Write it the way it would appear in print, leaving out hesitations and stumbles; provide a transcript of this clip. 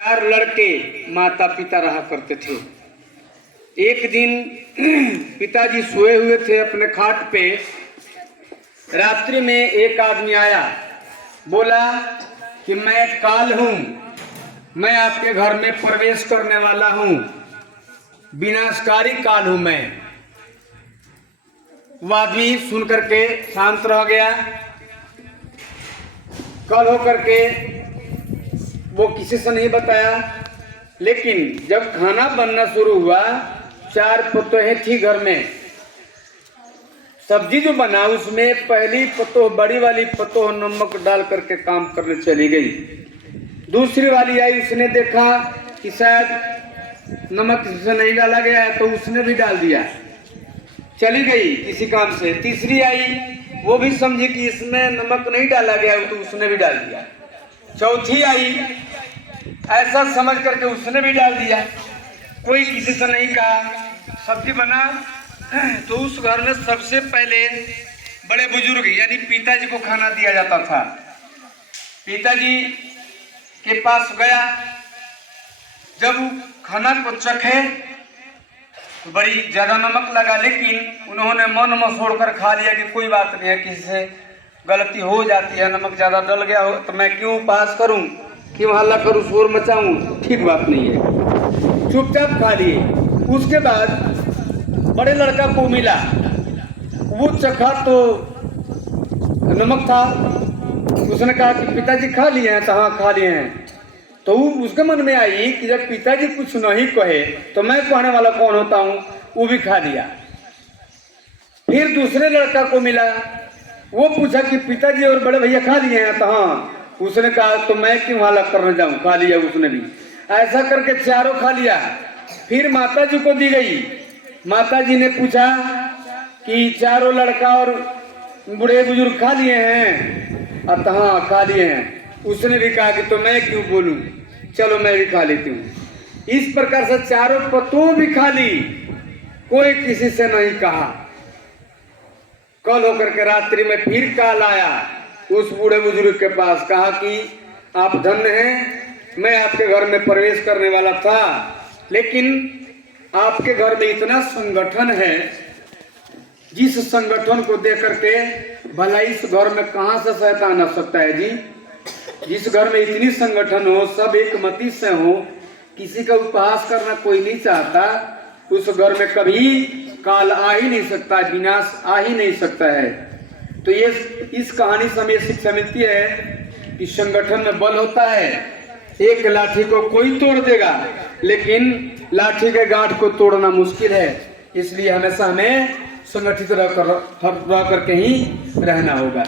चार लड़के माता पिता रहा करते थे। एक दिन पिताजी सोए हुए थे अपने खाट पे। रात्रि में एक आदमी आया, बोला कि मैं काल हूँ, मैं आपके घर में प्रवेश करने वाला हूँ, विनाशकारी काल हूँ मैं। वह आदमी सुन करके शांत रह गया। कल हो करके वो किसी से नहीं बताया, लेकिन जब खाना बनना शुरू हुआ, चार पतोहें थी घर में। सब्जी जो बना उसमें पहली पतोह, बड़ी वाली पतोह नमक डाल करके काम करने चली गई। दूसरी वाली आई, उसने देखा कि शायद नमक से नहीं डाला गया है, तो उसने भी डाल दिया, चली गई किसी काम से। तीसरी आई, वो भी समझी कि इसमें नमक नहीं डाला गया है, तो उसने भी डाल दिया। चौथी आई, ऐसा समझ करके उसने भी डाल दिया। कोई किसी से नहीं कहा। सब्जी बना तो उस घर में सबसे पहले बड़े बुजुर्ग यानी पिताजी को खाना दिया जाता था। पिताजी के पास गया, जब खाना को चखे तो बड़ी ज्यादा नमक लगा, लेकिन उन्होंने मन मसोड़ कर खा लिया कि कोई बात नहीं है, किसी से गलती हो जाती है, नमक ज्यादा डल गया हो तो मैं क्यों पास करूं, क्यों हल्ला करूं, शोर मचाऊं, ठीक बात नहीं है, चुपचाप खा लिए। उसके बाद बड़े लड़का को मिला, वो चखा तो नमक था। उसने कहा कि पिताजी खा लिए हैं, तो हाँ खा लिए हैं। तो उसके मन में आई कि जब पिताजी कुछ नहीं कहे तो मैं कहने वाला कौन होता हूँ, वो भी खा लिया। फिर दूसरे लड़का को मिला, वो पूछा कि पिताजी और बड़े भैया खा लिए हैं, तो हाँ। उसने कहा तो मैं क्यों हाला करने जाऊं, खा लिया उसने भी। ऐसा करके चारों खा लिया। फिर माता जी को दी गई। माता जी ने पूछा कि चारों लड़का और बूढ़े बुजुर्ग खा लिए हैं, अब तो हाँ खा लिए हैं। उसने भी कहा कि तो मैं क्यों बोलूं, चलो मैं भी खा लेती हूँ। इस प्रकार से चारों पतों भी खा ली, कोई किसी से नहीं कहा। कल होकर के रात्रि में फिर काल आया उस बूढ़े बुजुर्ग के पास, कहा कि आप धन्य हैं, मैं आपके घर में प्रवेश करने वाला था, लेकिन आपके घर में इतना संगठन है, जिस संगठन को देख करके भला इस घर में कहां से शैतान आ सकता है जी। जिस घर में इतनी संगठन हो, सब एक मति से हो, किसी का उपहास करना कोई नहीं चाहता, उस घर में कभी काल आ ही नहीं सकता, विनाश आ ही नहीं सकता है। तो ये इस कहानी से हमें शिक्षा मिलती है कि संगठन में बल होता है। एक लाठी को कोई तोड़ देगा, लेकिन लाठी के गांठ को तोड़ना मुश्किल है। इसलिए हमेशा हमें संगठित रह करके ही रहना होगा।